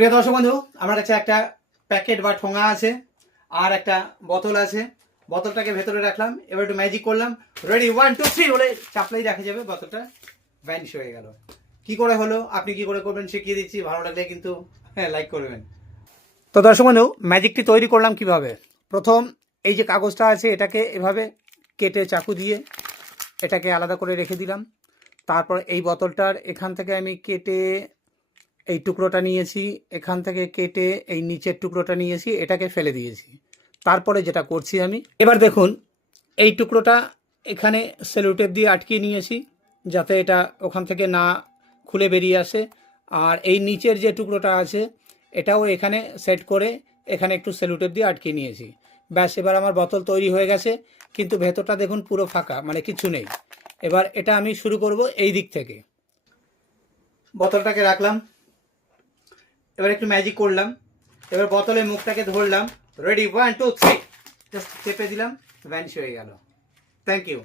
প্রিয় দর্শক বন্ধু, আমার কাছে একটা প্যাকেট বা ঠোঙা আছে আর একটা বোতল আছে। বোতলটাকে ভেতরে রাখলাম, এবার একটু ম্যাজিক করলাম, রেডি 1 2 3 বলে চাপলেই দেখা যাবে বোতলটা ভ্যানিশ হয়ে গেল। কি করে হলো, আপনি কি করে করবেন শিখিয়ে দিচ্ছি, ভালো লাগলে কিন্তু লাইক করবেন। তো দর্শক বন্ধু, ম্যাজিকটি তৈরি করলাম কিভাবে। প্রথম এই যে কাগজটা আছে এটাকে এভাবে কেটে চাকু দিয়ে এটাকে আলাদা করে রেখে দিলাম। তারপর এই বোতলটার এখান থেকে আমি কেটে এই টুকরোটা নিয়েছি, এখান থেকে কেটে এই নিচের টুকরোটা নিয়েছি, এটাকে ফেলে দিয়েছি। তারপরে যেটা করছি আমি, এবার দেখুন এই টুকরোটা এখানে সেলোটেপ দিয়ে আটকিয়ে নিয়েছি যাতে এটা ওখান থেকে না খুলে বেরিয়ে আসে। আর এই নিচের যে টুকরোটা আছে এটাও এখানে সেট করে এখানে একটু সেলোটেপ দিয়ে আটকিয়ে নিয়েছি। ব্যাস, এবার আমার বোতল তৈরি হয়ে গেছে, কিন্তু ভেতরটা দেখুন পুরো ফাঁকা, মানে কিছু নেই। এবার এটা আমি শুরু করব এই দিক থেকে। বোতলটাকে রাখলাম, এবার একটু ম্যাজিক করলাম, এবার বোতলের মুখটাকে ধরলাম, রেডি 1 2 3 জাস্ট চেপে দিলাম, ভ্যানিশ হয়ে গেল। Thank you.